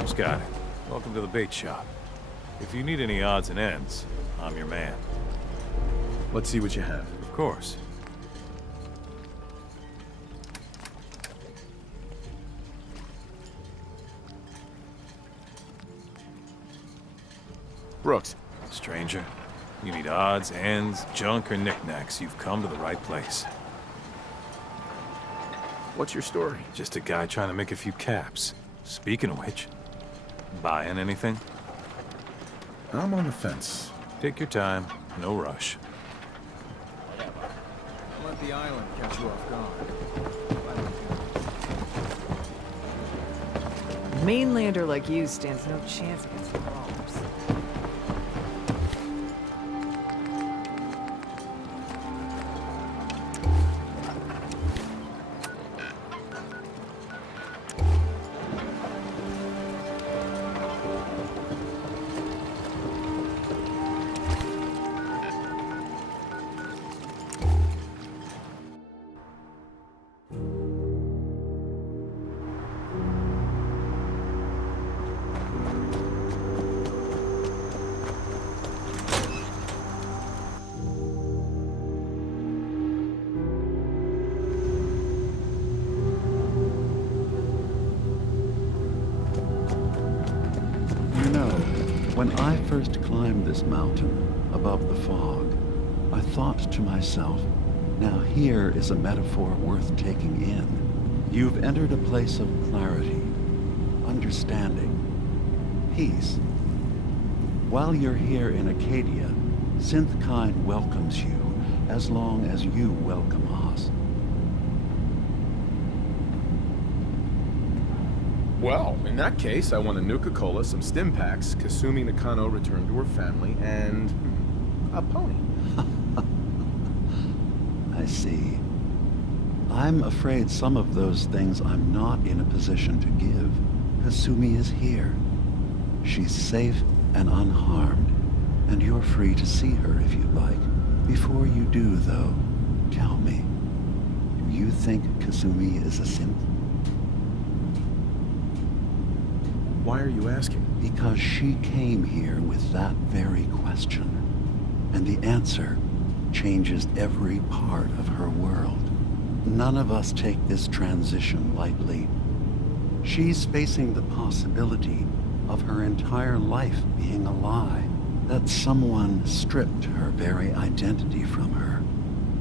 Zapp's got it. Welcome to the bait shop. If you need any odds and ends, I'm your man. Let's see what you have. Of course. Brooks. Stranger, you need odds, ends, junk, or knickknacks, you've come to the right place. What's your story? Just a guy trying to make a few caps. Speaking of which, buying anything? I'm on the fence. Take your time, no rush. Don't let the island catch you off guard. A mainlander like you stands no chance against the crawlers. When I first climbed this mountain above the fog, I thought to myself, now here is a metaphor worth taking in. You've entered a place of clarity, understanding, peace. While you're here in Acadia, Synthkind welcomes you as long as you welcome us. Well, in that case, I want a Nuka-Cola, some stim packs, Kasumi Nakano returned to her family, and a pony. I see. I'm afraid some of those things I'm not in a position to give. Kasumi is here. She's safe and unharmed, and you're free to see her if you'd like. Before you do, though, tell me, do you think Kasumi is a synth? Why are you asking? Because she came here with that very question. And the answer changes every part of her world. None of us take this transition lightly. She's facing the possibility of her entire life being a lie. That someone stripped her very identity from her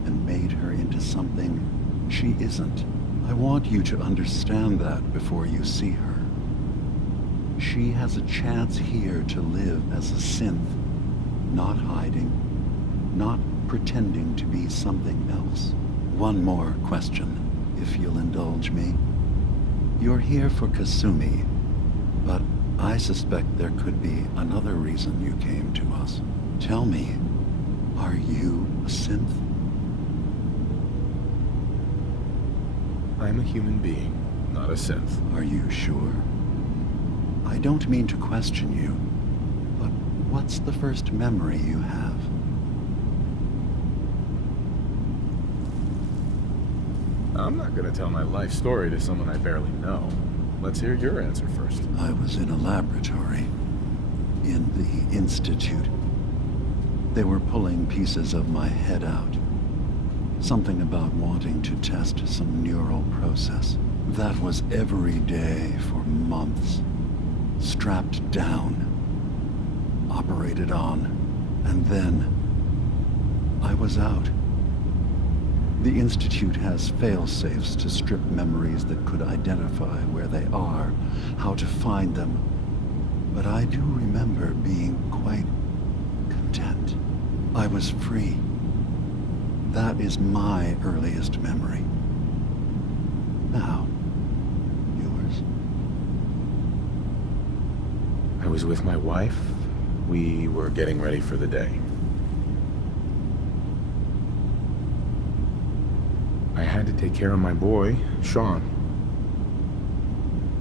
and made her into something she isn't. I want you to understand that before you see her. She has a chance here to live as a synth, not hiding, not pretending to be something else. One more question, if you'll indulge me. You're here for Kasumi, but I suspect there could be another reason you came to us. Tell me, are you a synth? I'm a human being, not a synth. Are you sure? I don't mean to question you, but what's the first memory you have? I'm not gonna tell my life story to someone I barely know. Let's hear your answer first. I was in a laboratory, in the Institute. They were pulling pieces of my head out. Something about wanting to test some neural process. That was every day for months. Strapped down, operated on, and then I was out. The Institute has fail-safes to strip memories that could identify where they are, how to find them. But I do remember being quite content. I was free. That is my earliest memory. Now, yours. I was with my wife. We were getting ready for the day. I had to take care of my boy, Sean.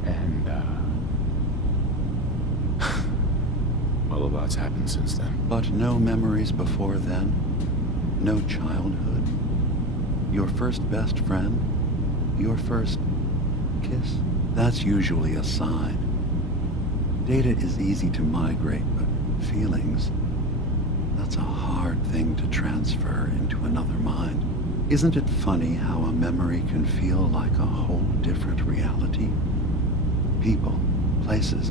And, well, a lot's happened since then. But no memories before then? No childhood? Your first best friend? Your first kiss? That's usually a sign. Data is easy to migrate, but feelings, that's a hard thing to transfer into another mind. Isn't it funny how a memory can feel like a whole different reality? People, places,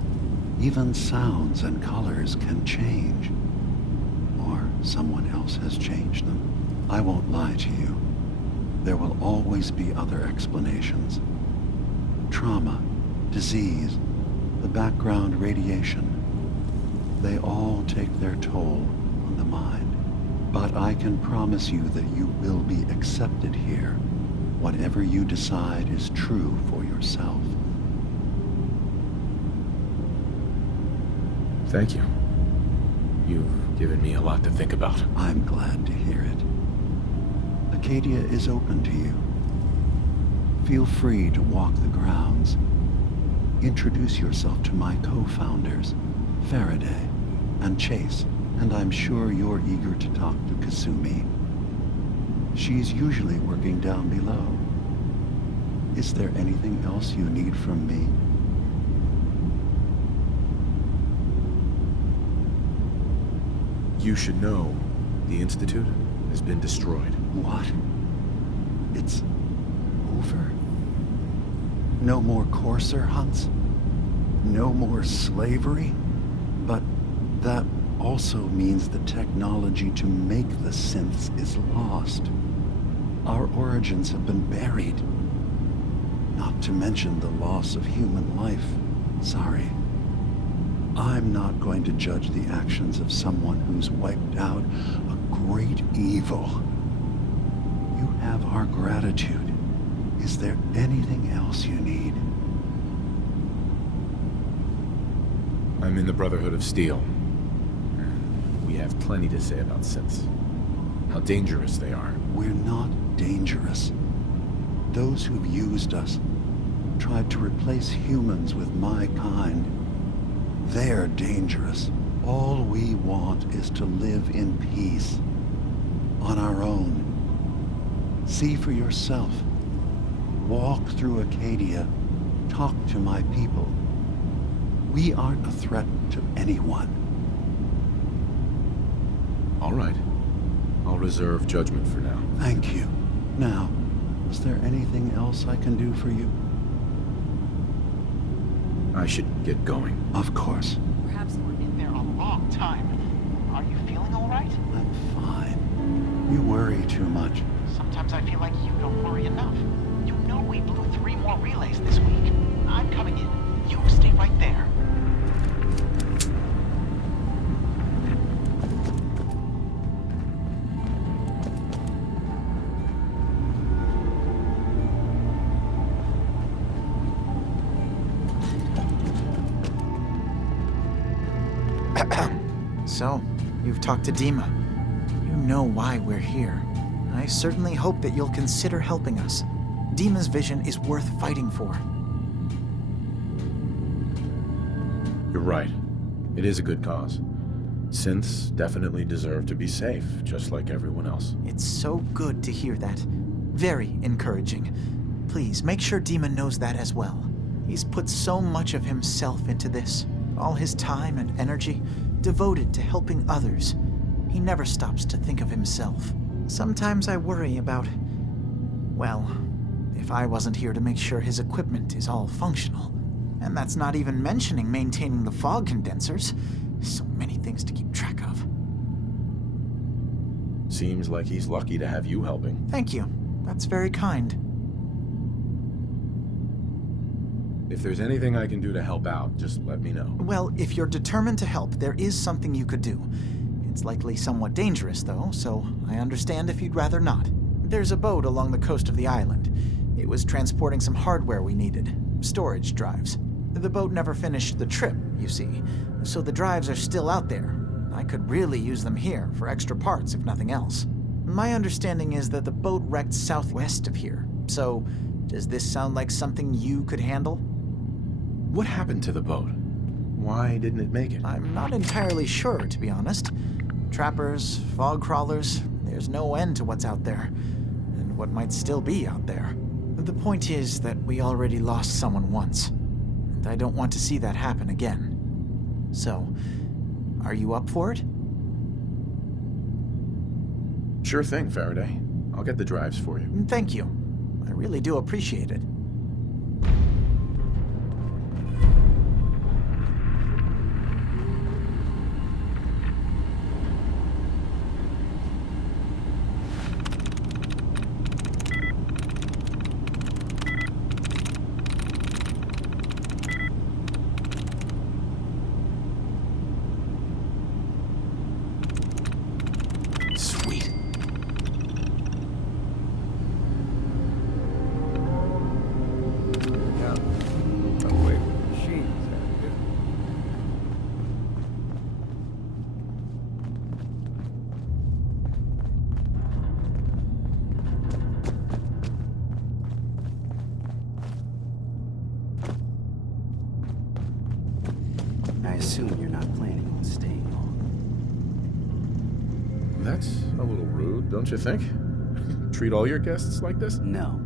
even sounds and colors can change. Or someone else has changed them. I won't lie to you. There will always be other explanations. Trauma, disease, the background radiation. They all take their toll on the mind. But I can promise you that you will be accepted here, whatever you decide is true for yourself. Thank you. You've given me a lot to think about. I'm glad to hear it. Acadia is open to you. Feel free to walk the grounds. Introduce yourself to my co-founders, Faraday and Chase, and I'm sure you're eager to talk to Kasumi. She's usually working down below. Is there anything else you need from me? You should know, the Institute has been destroyed. What? It's over? No more courser hunts? No more slavery? But that also means the technology to make the synths is lost. Our origins have been buried. Not to mention the loss of human life. Sorry. I'm not going to judge the actions of someone who's wiped out a great evil. You have our gratitude. Is there anything else you need? I'm in the Brotherhood of Steel. We have plenty to say about synths. How dangerous they are. We're not dangerous. Those who've used us, tried to replace humans with my kind, they're dangerous. All we want is to live in peace. On our own. See for yourself. Walk through Acadia. Talk to my people. We aren't a threat to anyone. All right. I'll reserve judgment for now. Thank you. Now, is there anything else I can do for you? I should get going. Of course. Perhaps we're in there a long time. Are you feeling all right? I'm fine. You worry too much. Sometimes I feel like you don't worry enough. You know we blew 3 more relays this week. I'm coming in. You stay right there. So, you've talked to DIMA. You know why we're here. I certainly hope that you'll consider helping us. DIMA's vision is worth fighting for. You're right. It is a good cause. Synths definitely deserve to be safe, just like everyone else. It's so good to hear that. Very encouraging. Please, make sure DIMA knows that as well. He's put so much of himself into this. All his time and energy devoted to helping others. He never stops to think of himself. Sometimes I worry about, well, if I wasn't here to make sure his equipment is all functional. And that's not even mentioning maintaining the fog condensers. So many things to keep track of. Seems like he's lucky to have you helping. Thank you. That's very kind. If there's anything I can do to help out, just let me know. Well, if you're determined to help, there is something you could do. It's likely somewhat dangerous, though, so I understand if you'd rather not. There's a boat along the coast of the island. It was transporting some hardware we needed. Storage drives. The boat never finished the trip, you see, so the drives are still out there. I could really use them here for extra parts, if nothing else. My understanding is that the boat wrecked southwest of here, so does this sound like something you could handle? What happened to the boat? Why didn't it make it? I'm not entirely sure, to be honest. Trappers, fog crawlers, there's no end to what's out there, and what might still be out there. The point is that we already lost someone once, and I don't want to see that happen again. So, are you up for it? Sure thing, Faraday. I'll get the drives for you. Thank you. I really do appreciate it. Sweet. Yeah. Oh, wait. Machines out here. I assume you're not planning on staying long. That's a little rude, don't you think? Treat all your guests like this? No,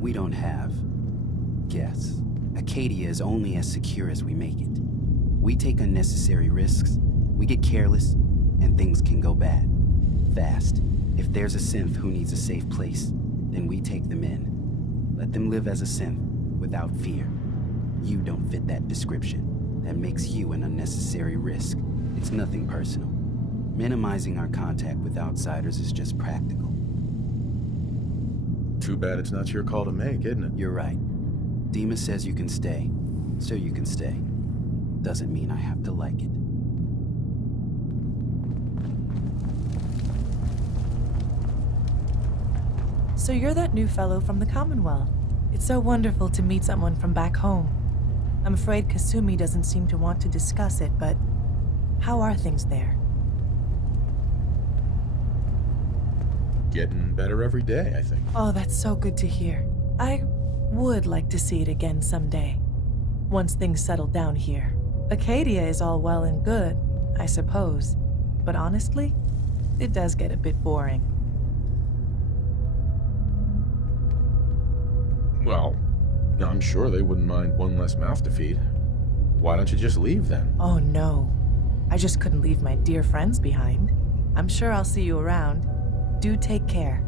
we don't have guests. Acadia is only as secure as we make it. We take unnecessary risks, we get careless, and things can go bad. Fast. If there's a synth who needs a safe place, then we take them in. Let them live as a synth, without fear. You don't fit that description. That makes you an unnecessary risk. It's nothing personal. Minimizing our contact with outsiders is just practical. Too bad it's not your call to make, isn't it? You're right. DIMA says you can stay, so you can stay. Doesn't mean I have to like it. So you're that new fellow from the Commonwealth. It's so wonderful to meet someone from back home. I'm afraid Kasumi doesn't seem to want to discuss it, but how are things there? Getting better every day, I think. Oh, that's so good to hear. I would like to see it again someday, once things settle down here. Acadia is all well and good, I suppose, but honestly, it does get a bit boring. Well, I'm sure they wouldn't mind one less mouth to feed. Why don't you just leave then? Oh no, I just couldn't leave my dear friends behind. I'm sure I'll see you around. Do take care.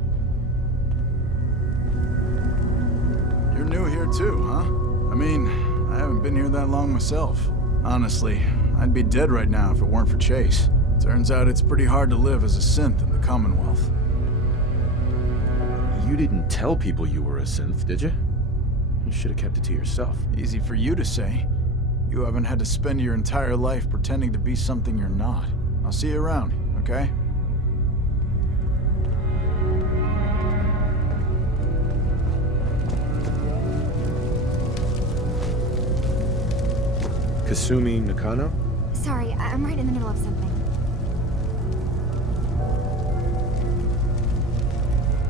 You're new here too, huh? I mean, I haven't been here that long myself. Honestly, I'd be dead right now if it weren't for Chase. Turns out it's pretty hard to live as a synth in the Commonwealth. You didn't tell people you were a synth, did you? You should have kept it to yourself. Easy for you to say. You haven't had to spend your entire life pretending to be something you're not. I'll see you around, okay? Kasumi Nakano? Sorry, I'm right in the middle of something.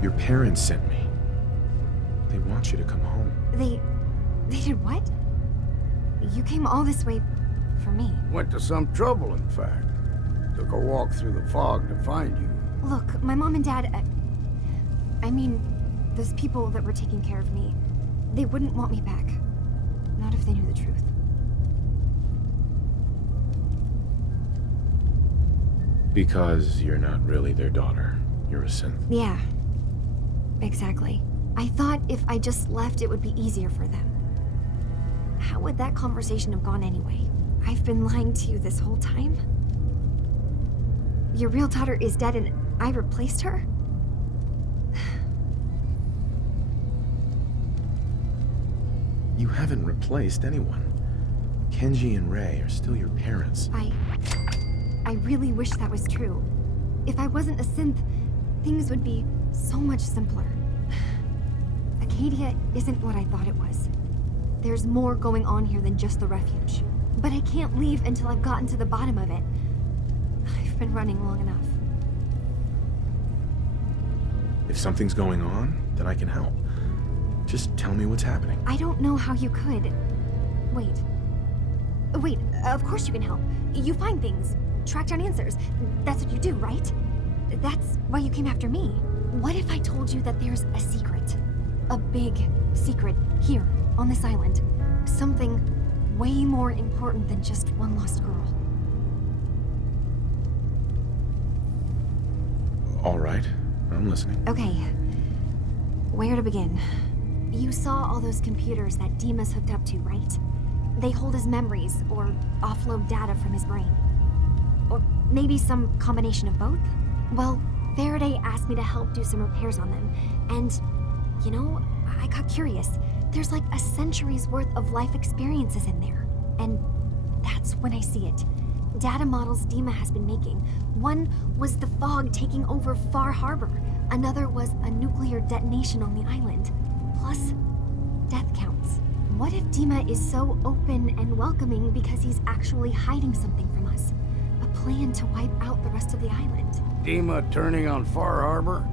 Your parents sent me. They want you to come home. They did what? You came all this way for me. Went to some trouble, in fact. Took a walk through the fog to find you. Look, my mom and dad, I mean, those people that were taking care of me, they wouldn't want me back. Not if they knew the truth. Because you're not really their daughter. You're a synth. Yeah, exactly. I thought if I just left, it would be easier for them. How would that conversation have gone anyway? I've been lying to you this whole time? Your real daughter is dead and I replaced her? You haven't replaced anyone. Kenji and Rei are still your parents. I really wish that was true. If I wasn't a synth, things would be so much simpler. Acadia isn't what I thought it was. There's more going on here than just the refuge. But I can't leave until I've gotten to the bottom of it. I've been running long enough. If something's going on, then I can help. Just tell me what's happening. I don't know how you could. Wait, of course you can help. You find things, track down answers. That's what you do, right? That's why you came after me. What if I told you that there's a secret? A big secret here on this island. Something way more important than just one lost girl. All right, I'm listening. Okay. Where to begin? You saw all those computers that DIMA's hooked up to, right? They hold his memories, or offload data from his brain. Or maybe some combination of both? Well, Faraday asked me to help do some repairs on them, and, you know, I got curious. There's like a century's worth of life experiences in there. And that's when I see it. Data models DIMA has been making. One was the fog taking over Far Harbor. Another was a nuclear detonation on the island. Plus, death counts. What if DIMA is so open and welcoming because he's actually hiding something from us? A plan to wipe out the rest of the island. DIMA turning on Far Harbor?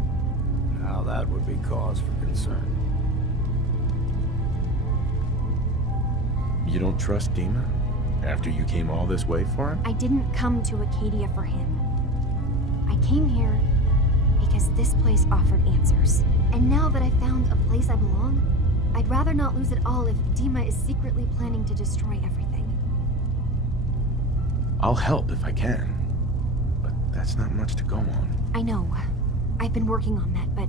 Now that would be cause for concern. You don't trust DIMA? After you came all this way for him? I didn't come to Acadia for him. I came here because this place offered answers. And now that I found a place I belong, I'd rather not lose it all if DIMA is secretly planning to destroy everything. I'll help if I can. But that's not much to go on. I know. I've been working on that, but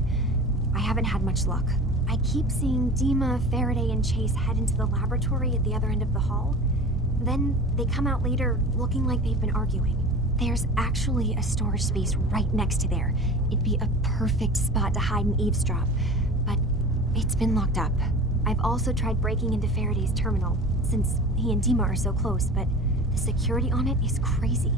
I haven't had much luck. I keep seeing DIMA, Faraday, and Chase head into the laboratory at the other end of the hall. Then they come out later looking like they've been arguing. There's actually a storage space right next to there. It'd be a perfect spot to hide and eavesdrop, but it's been locked up. I've also tried breaking into Faraday's terminal, since he and DIMA are so close, but the security on it is crazy.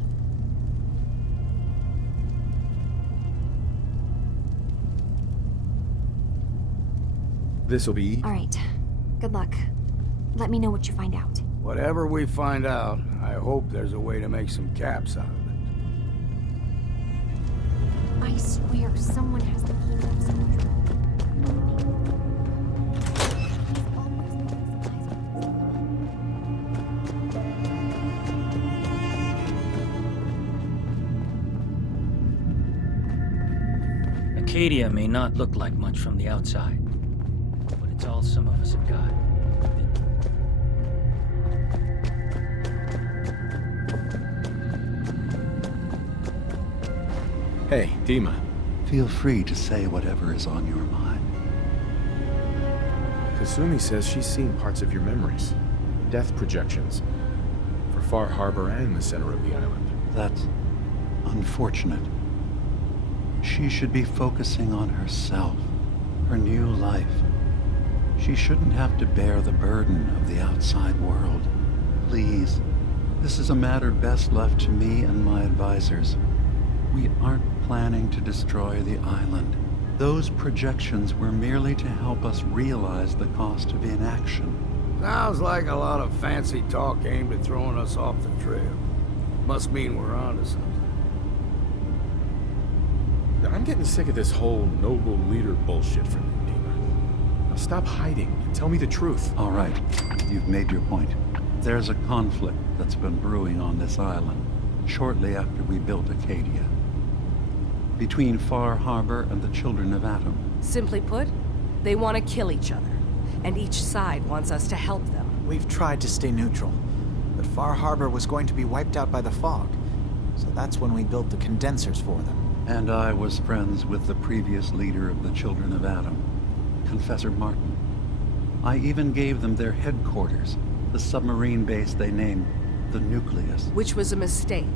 This'll be... All right. Good luck. Let me know what you find out. Whatever we find out, I hope there's a way to make some caps out of it. I swear someone has the key to this control. Acadia may not look like much from the outside, but it's all some of us have got. Hey, DIMA. Feel free to say whatever is on your mind. Kasumi says she's seen parts of your memories. Death projections. For Far Harbor and the center of the island. That's unfortunate. She should be focusing on herself, her new life. She shouldn't have to bear the burden of the outside world. Please, this is a matter best left to me and my advisors. We aren't planning to destroy the island. Those projections were merely to help us realize the cost of inaction. Sounds like a lot of fancy talk aimed at throwing us off the trail. Must mean we're onto something. I'm getting sick of this whole noble leader bullshit from you, DIMA. Now stop hiding and tell me the truth. All right, you've made your point. There's a conflict that's been brewing on this island shortly after we built Acadia. Between Far Harbor and the Children of Atom. Simply put, they want to kill each other, and each side wants us to help them. We've tried to stay neutral, but Far Harbor was going to be wiped out by the fog, so that's when we built the condensers for them. And I was friends with the previous leader of the Children of Atom, Confessor Martin. I even gave them their headquarters, the submarine base they named the Nucleus. Which was a mistake,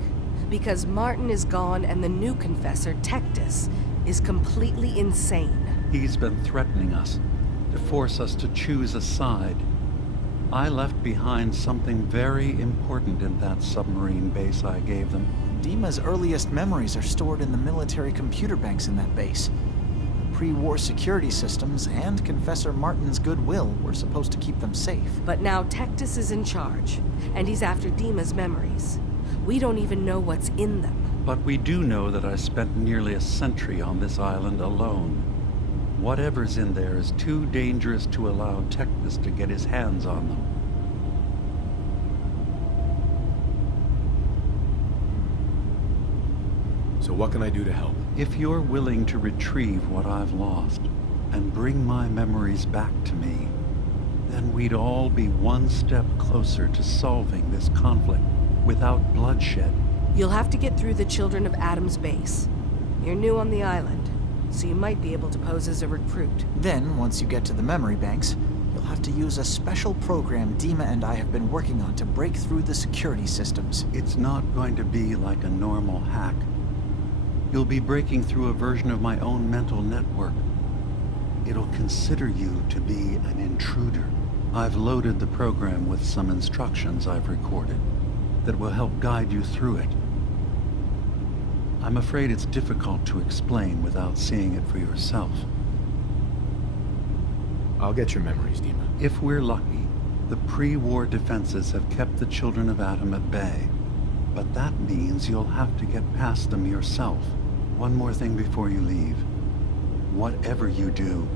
because Martin is gone and the new Confessor, Tectus, is completely insane. He's been threatening us, to force us to choose a side. I left behind something very important in that submarine base I gave them. DIMA's earliest memories are stored in the military computer banks in that base. The pre-war security systems and Confessor Martin's goodwill were supposed to keep them safe. But now Tectus is in charge, and he's after DIMA's memories. We don't even know what's in them. But we do know that I spent nearly a century on this island alone. Whatever's in there is too dangerous to allow Tectus to get his hands on them. So what can I do to help? If you're willing to retrieve what I've lost and bring my memories back to me, then we'd all be one step closer to solving this conflict without bloodshed. You'll have to get through the Children of Adam's base. You're new on the island, so you might be able to pose as a recruit. Then, once you get to the memory banks, you'll have to use a special program DIMA and I have been working on to break through the security systems. It's not going to be like a normal hack. You'll be breaking through a version of my own mental network. It'll consider you to be an intruder. I've loaded the program with some instructions I've recorded that will help guide you through it. I'm afraid it's difficult to explain without seeing it for yourself. I'll get your memories, DIMA. If we're lucky, the pre-war defenses have kept the Children of Adam at bay. But that means you'll have to get past them yourself. One more thing before you leave. Whatever you do,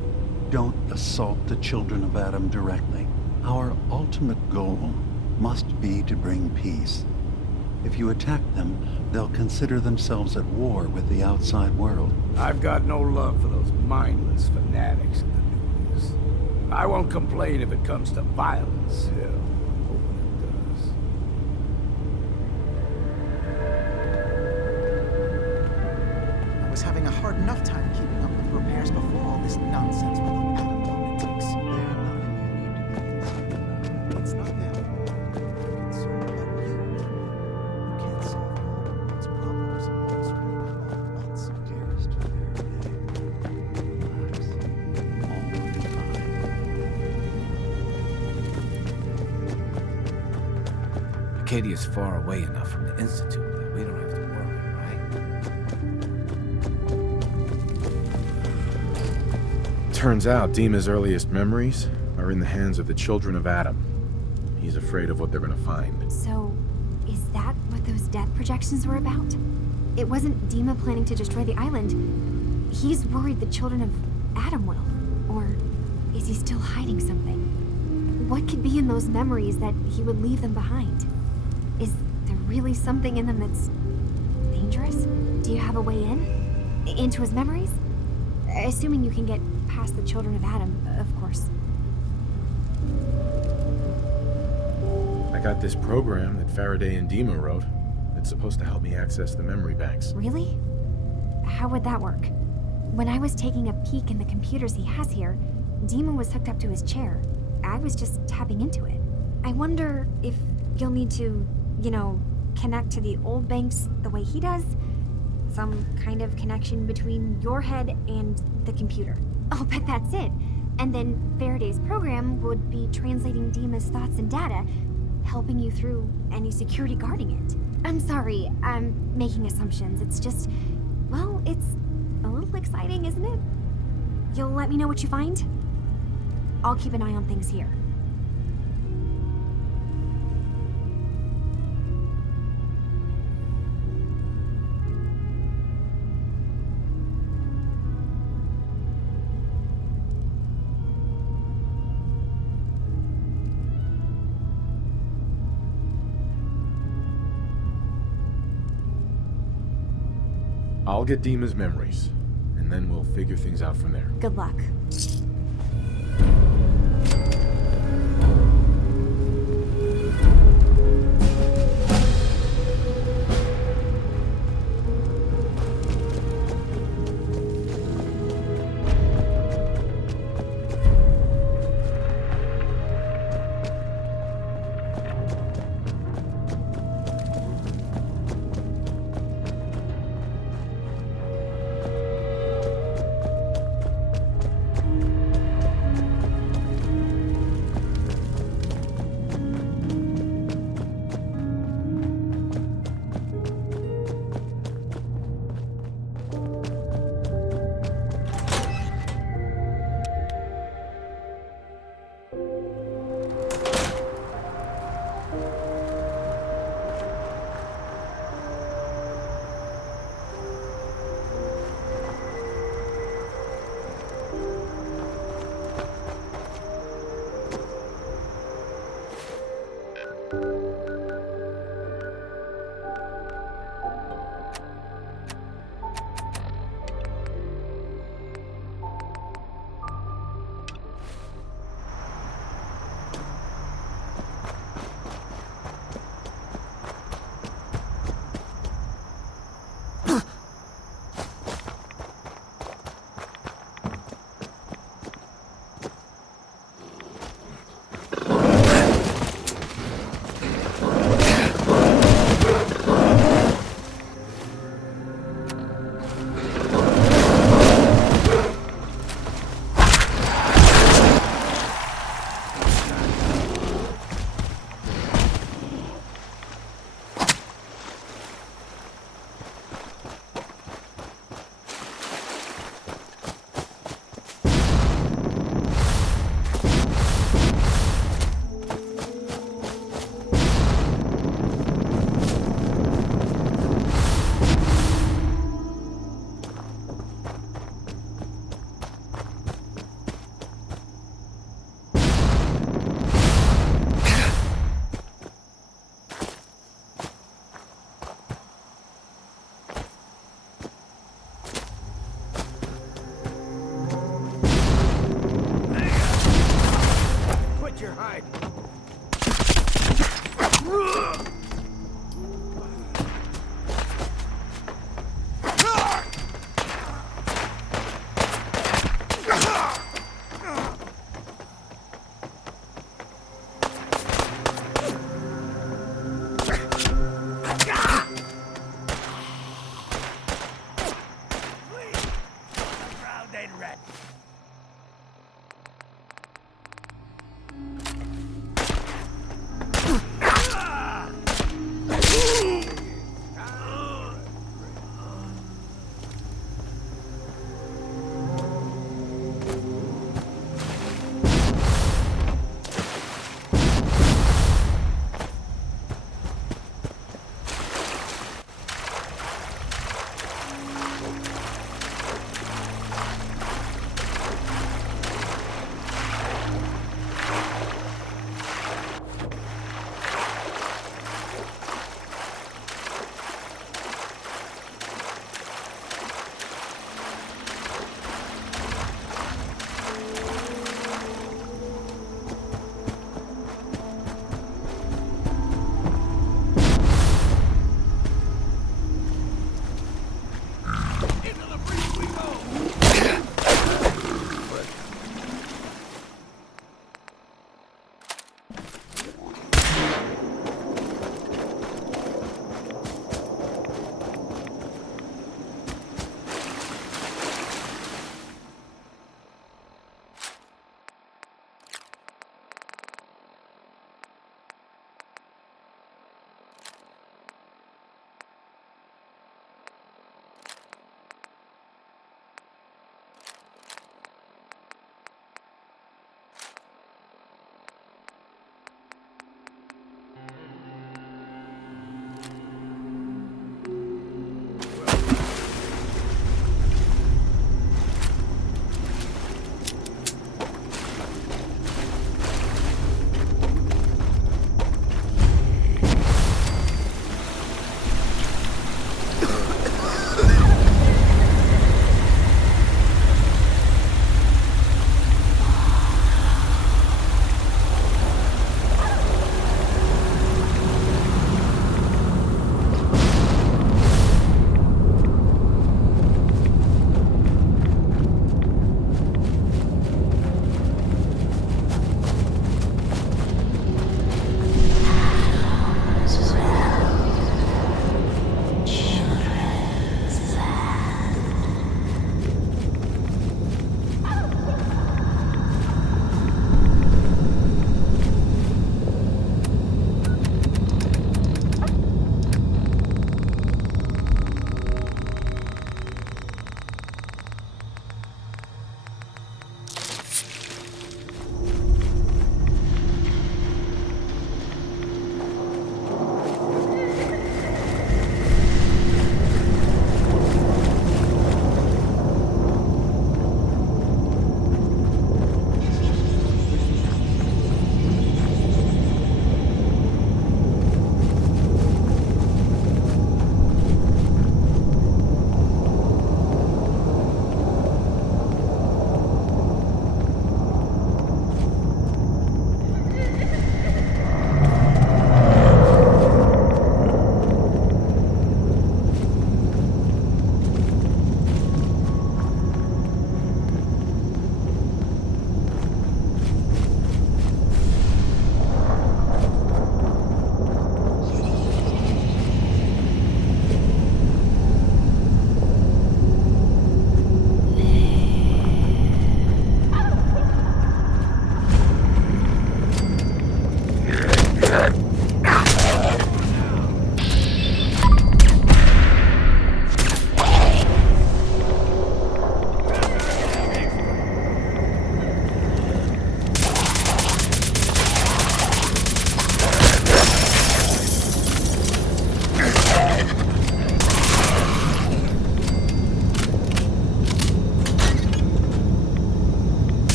don't assault the Children of Adam directly. Our ultimate goal must be to bring peace. If you attack them, they'll consider themselves at war with the outside world. I've got no love for those mindless fanatics in the news. I won't complain if it comes to violence. Hell, I'm hoping it does. I was having a hard enough time keeping up with repairs before all this nonsense with the atom politics. It's not that. I'm concerned about you. You can't solve all these problems all at once. Dearest Faraday, relax. All will be fine. Acadia's far away enough from the Institute that we don't have to worry, right? Turns out DIMA's earliest memories are in the hands of the Children of Adam. He's afraid of what they're gonna find. So, is that what those death projections were about? It wasn't DIMA planning to destroy the island. He's worried the Children of Adam will. Or is he still hiding something? What could be in those memories that he would leave them behind? Is there really something in them that's dangerous? Do you have a way in? Into his memories? Assuming you can get past the Children of Adam, of course. I got this program that Faraday and DIMA wrote. It's supposed to help me access the memory banks. Really? How would that work? When I was taking a peek in the computers he has here, DIMA was hooked up to his chair. I was just tapping into it. I wonder if you'll need to, connect to the old banks the way he does? Some kind of connection between your head and the computer. I'll bet that's it. And then Faraday's program would be translating DIMA's thoughts and data, helping you through any security guarding it. I'm sorry, I'm making assumptions. It's just, well, it's a little exciting, isn't it? You'll let me know what you find? I'll keep an eye on things here. I'll get DIMA's memories, and then we'll figure things out from there. Good luck.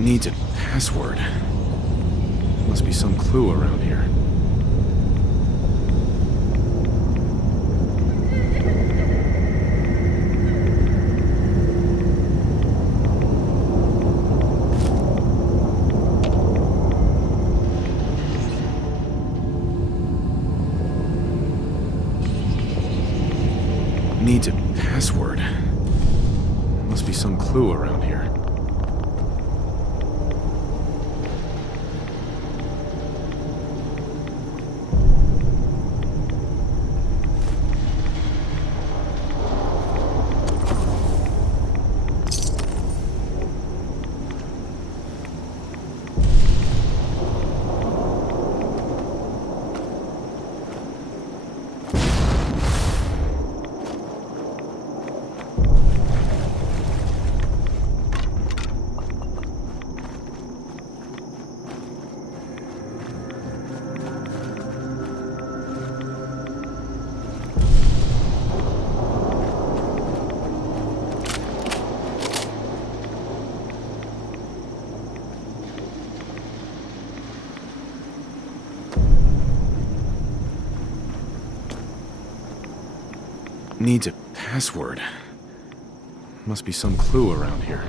Needs a password. Must be some clue around here. Needs a password. Must be some clue around here. needs a password. Must be some clue around here.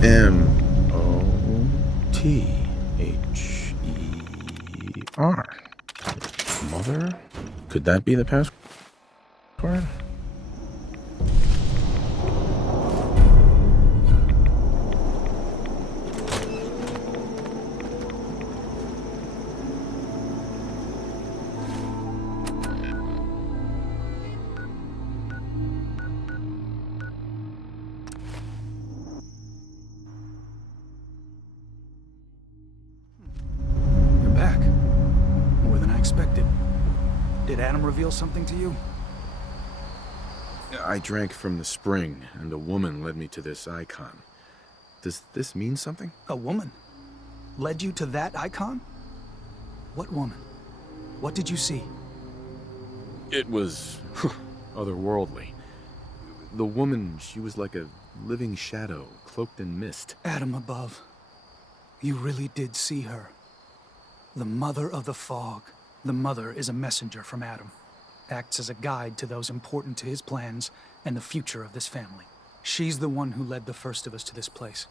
M-O-T-H-E-R. Mother? Could that be the password? Did Adam reveal something to you? I drank from the spring, and a woman led me to this icon. Does this mean something? A woman? Led you to that icon? What woman? What did you see? It was otherworldly. The woman, she was like a living shadow, cloaked in mist. Adam above. You really did see her. The Mother of the Fog. The Mother is a messenger from Adam. Acts as a guide to those important to his plans and the future of this family. She's the one who led the first of us to this place.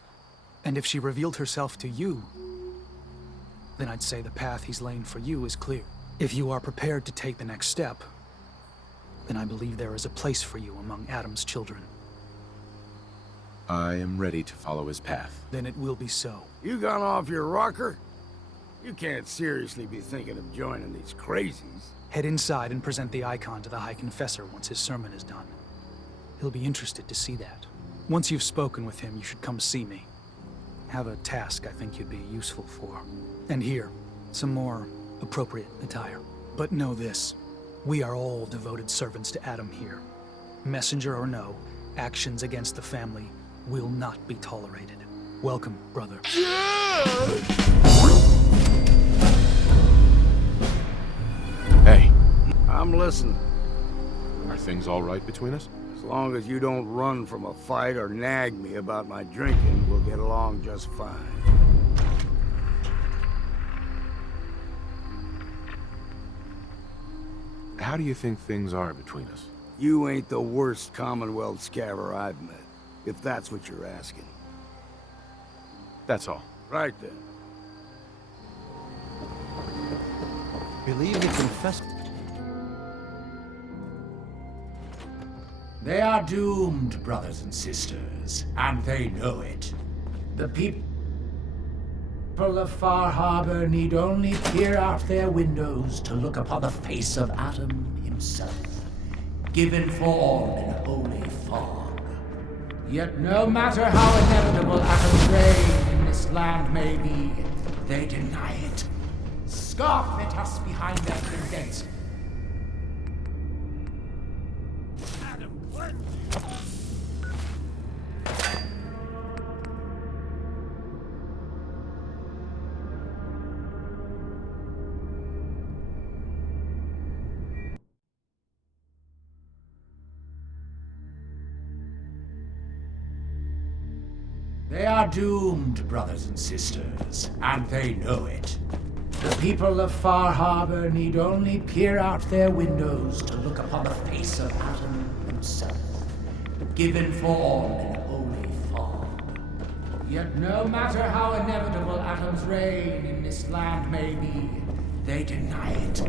And if she revealed herself to you, then I'd say the path he's laying for you is clear. If you are prepared to take the next step, then I believe there is a place for you among Adam's children. I am ready to follow his path. Then it will be so. You gone off your rocker? You can't seriously be thinking of joining these crazies. Head inside and present the icon to the High Confessor once his sermon is done. He'll be interested to see that. Once you've spoken with him, you should come see me. Have a task I think you'd be useful for. And here, some more appropriate attire. But know this, we are all devoted servants to Adam here. Messenger or no, actions against the family will not be tolerated. Welcome, brother. Hey. I'm listening. Are things all right between us? As long as you don't run from a fight or nag me about my drinking, we'll get along just fine. How do you think things are between us? You ain't the worst Commonwealth scaver I've met, if that's what you're asking. That's all. Right then. Believe the confessor. They are doomed, brothers and sisters, and they know it. The people of Far Harbor need only peer out their windows to look upon the face of Adam himself, given form in holy fog. Yet no matter how inevitable Adam's reign in this land may be, they deny it. Scoff at us behind their credence. They are doomed, brothers and sisters, and they know it. The people of Far Harbor need only peer out their windows to look upon the face of Adam himself, given form in holy fog. Yet no matter how inevitable Adam's reign in this land may be, they deny it.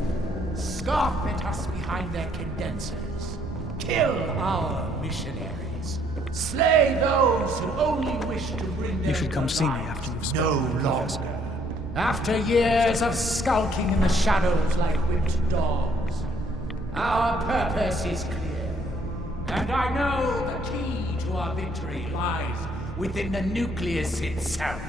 Scoff at us behind their condensers. Kill our missionaries. Slay those who only wish to bring their You should come see me after you've spoken with the professor. After years of skulking in the shadows like whipped dogs, our purpose is clear, And I know the key to our victory lies within the nucleus itself.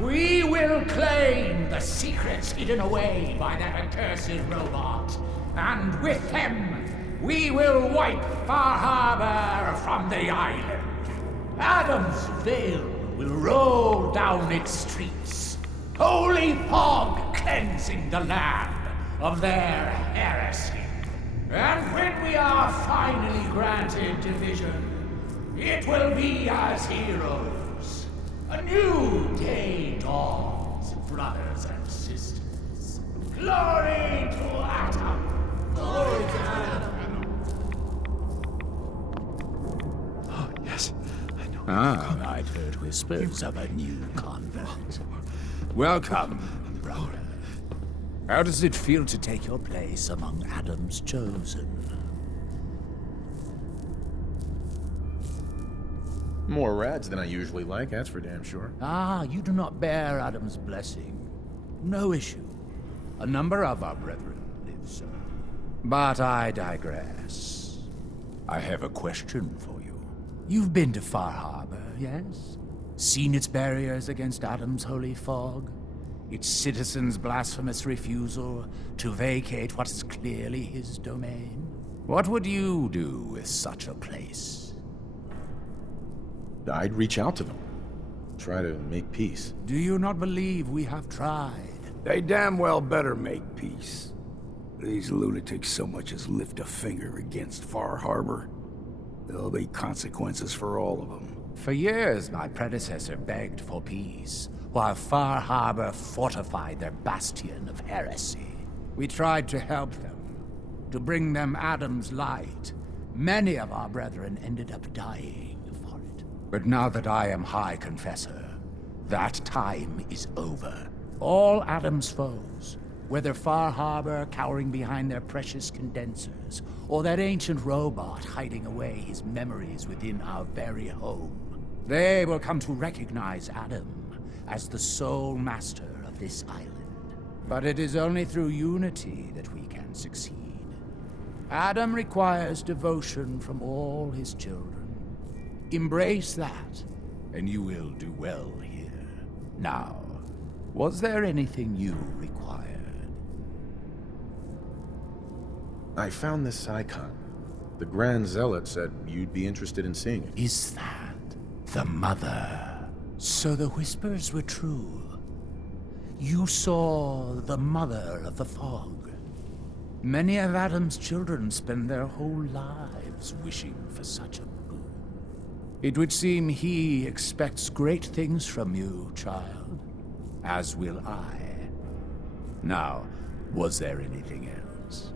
We will claim the secrets hidden away by that accursed robot. And with them, we will wipe Far Harbor from the island. Adam's Veil will roll down its streets. Holy fog cleansing the land of their heresy. And when we are finally granted division, it will be as heroes. A new day dawns, brothers and sisters. Glory to Atom! Glory to Atom! Oh, yes. I know. I'd heard whispers of a new convert. Welcome, brother. How does it feel to take your place among Adam's chosen? More rads than I usually like, that's for damn sure. Ah, you do not bear Adam's blessing. No issue. A number of our brethren live so. But I digress. I have a question for you. You've been to Far Harbor, yes? Seen its barriers against Adam's holy fog? Its citizens' blasphemous refusal to vacate what is clearly his domain? What would you do with such a place? I'd reach out to them. Try to make peace. Do you not believe we have tried? They damn well better make peace. These lunatics so much as lift a finger against Far Harbor. There'll be consequences for all of them. For years, my predecessor begged for peace, while Far Harbor fortified their bastion of heresy. We tried to help them, to bring them Adam's light. Many of our brethren ended up dying for it. But now that I am High Confessor, that time is over. All Adam's foes, whether Far Harbor cowering behind their precious condensers, or that ancient robot hiding away his memories within our very home, they will come to recognize Adam as the sole master of this island. But it is only through unity that we can succeed. Adam requires devotion from all his children. Embrace that, and you will do well here. Now, was there anything you required? I found this icon. The Grand Zealot said you'd be interested in seeing it. Is that the Mother? So the whispers were true. You saw the Mother of the Fog. Many of Adam's children spend their whole lives wishing for such a boon. It would seem he expects great things from you, child. As will I. Now, was there anything else?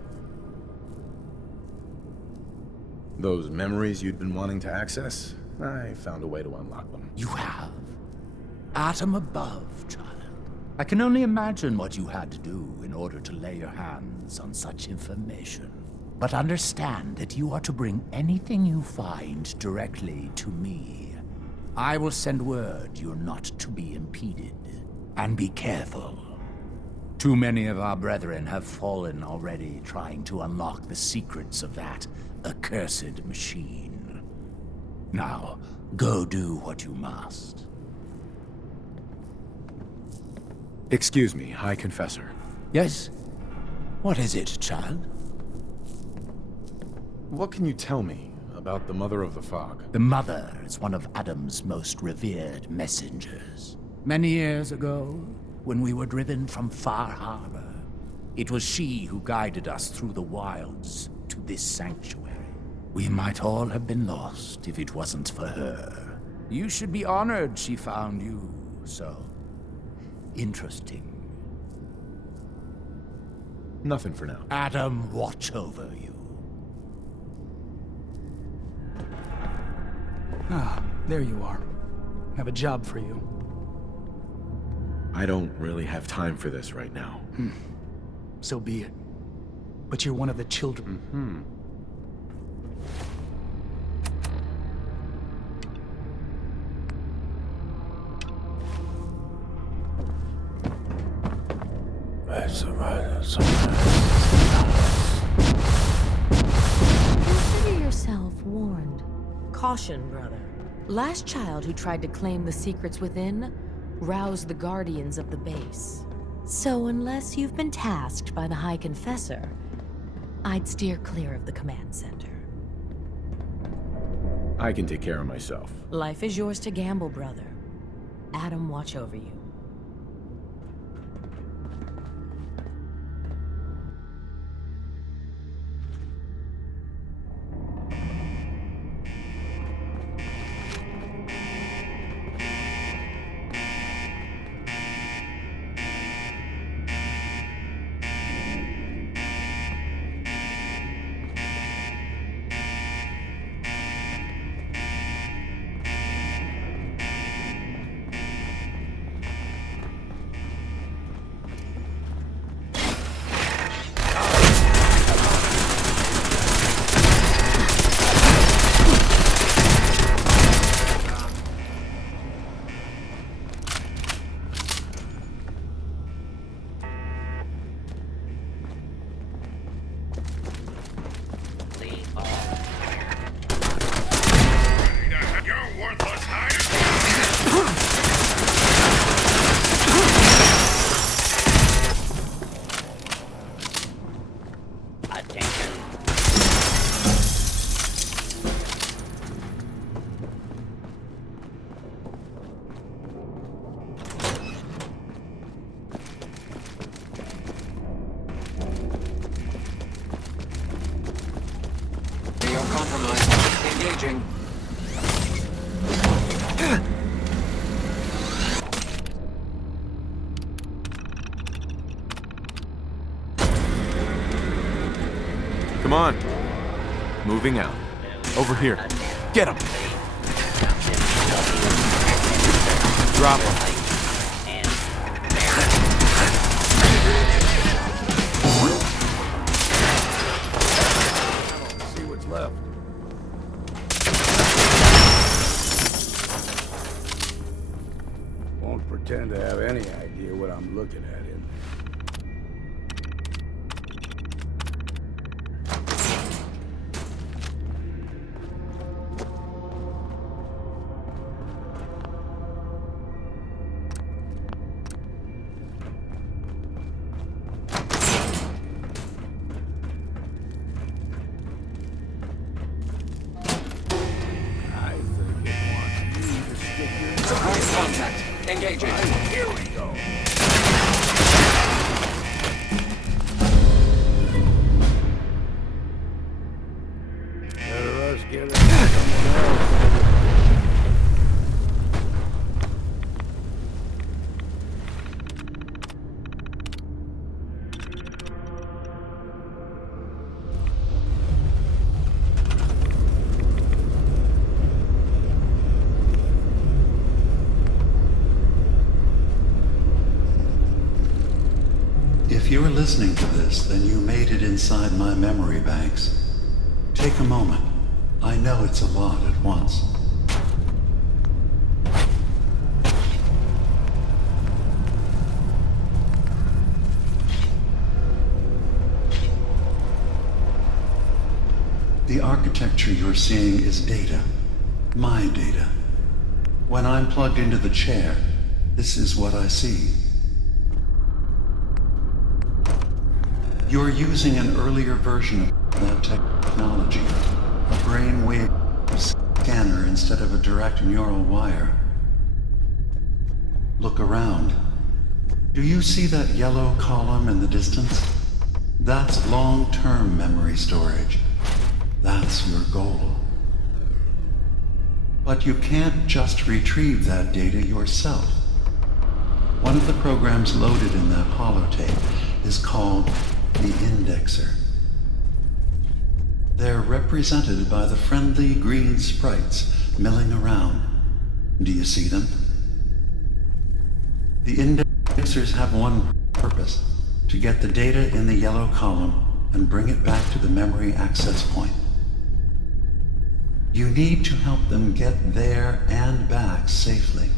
Those memories you'd been wanting to access? I found a way to unlock them. You have? Atom above, child. I can only imagine what you had to do in order to lay your hands on such information. But understand that you are to bring anything you find directly to me. I will send word you're not to be impeded. And be careful. Too many of our brethren have fallen already trying to unlock the secrets of that accursed machine. Now, go do what you must. Excuse me, High Confessor. Yes? What is it, child? What can you tell me about the Mother of the Fog? The Mother is one of Adam's most revered messengers. Many years ago, when we were driven from Far Harbor, it was she who guided us through the wilds to this sanctuary. We might all have been lost if it wasn't for her. You should be honored she found you so interesting. Nothing for now. Adam, watch over you. Ah, there you are. Have a job for you. I don't really have time for this right now. So be it. But you're one of the children. That's alright, that's Consider yourself warned. Caution, brother. Last child who tried to claim the secrets within roused the guardians of the base. So unless you've been tasked by the High Confessor, I'd steer clear of the command center. I can take care of myself. Life is yours to gamble, brother. Adam, watch over you. Come on. Moving out. Over here. Get him. Drop him. See what's left. Won't pretend to have any idea what I'm looking at in there. Engaging. Here we go. Better us get it. Someone else. If you're listening to this, then you made it inside my memory banks. Take a moment. I know it's a lot at once. The architecture you're seeing is data. My data. When I'm plugged into the chair, this is what I see. You're using an earlier version of that technology, a brainwave scanner instead of a direct neural wire. Look around. Do you see that yellow column in the distance? That's long-term memory storage. That's your goal. But you can't just retrieve that data yourself. One of the programs loaded in that holotape is called the Indexer. They're represented by the friendly green sprites milling around. Do you see them? The Indexers have one purpose: to get the data in the yellow column and bring it back to the memory access point. You need to help them get there and back safely.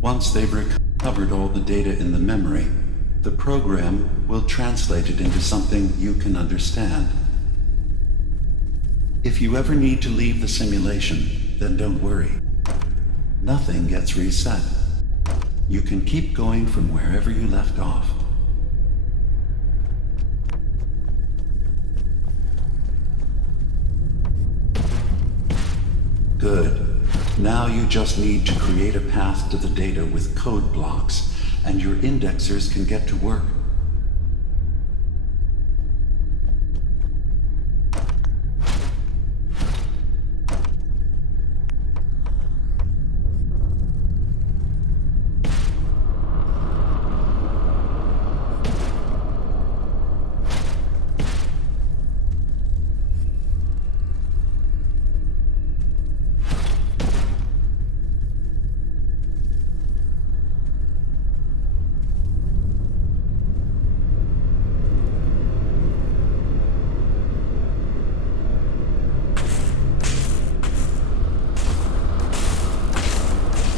Once they've recovered all the data in the memory, the program will translate it into something you can understand. If you ever need to leave the simulation, then don't worry. Nothing gets reset. You can keep going from wherever you left off. Good. Now you just need to create a path to the data with code blocks, and your indexers can get to work.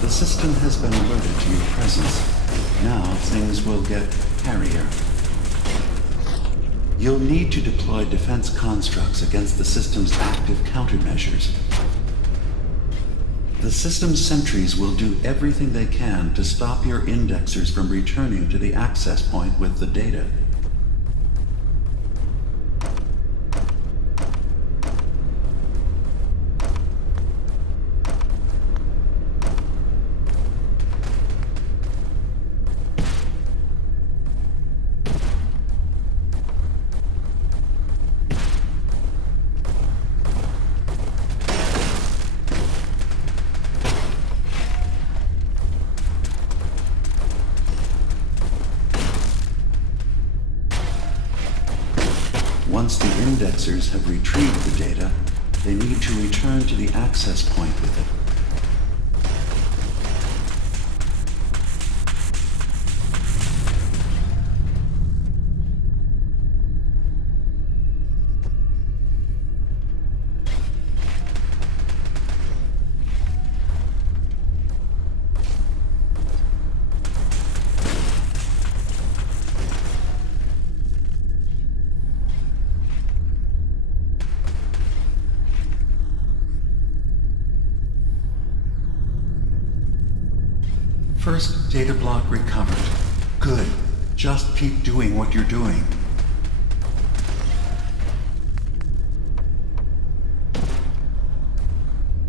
The system has been alerted to your presence. Now things will get hairier. You'll need to deploy defense constructs against the system's active countermeasures. The system's sentries will do everything they can to stop your indexers from returning to the access point with the data. Once the indexers have retrieved the data, they need to return to the access point with it. First data block recovered. Good. Just keep doing what you're doing.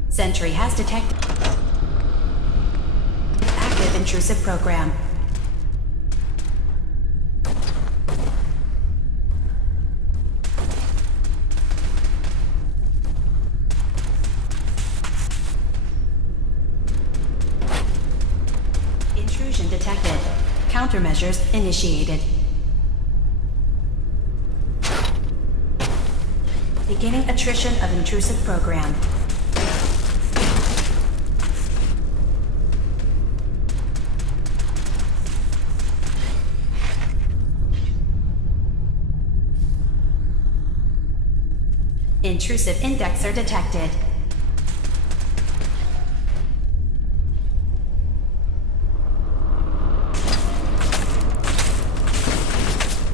Sentry has detected active intrusive program. Intrusion detected. Countermeasures initiated. Beginning attrition of intrusive program. Intrusive indexer detected.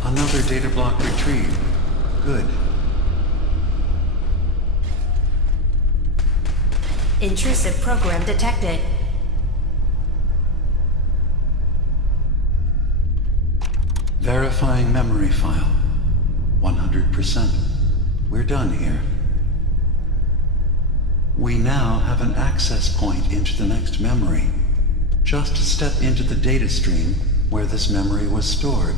Another data block retrieved. Good. Intrusive program detected. Verifying memory file. 100%. We're done here. We now have an access point into the next memory. Just step into the data stream where this memory was stored.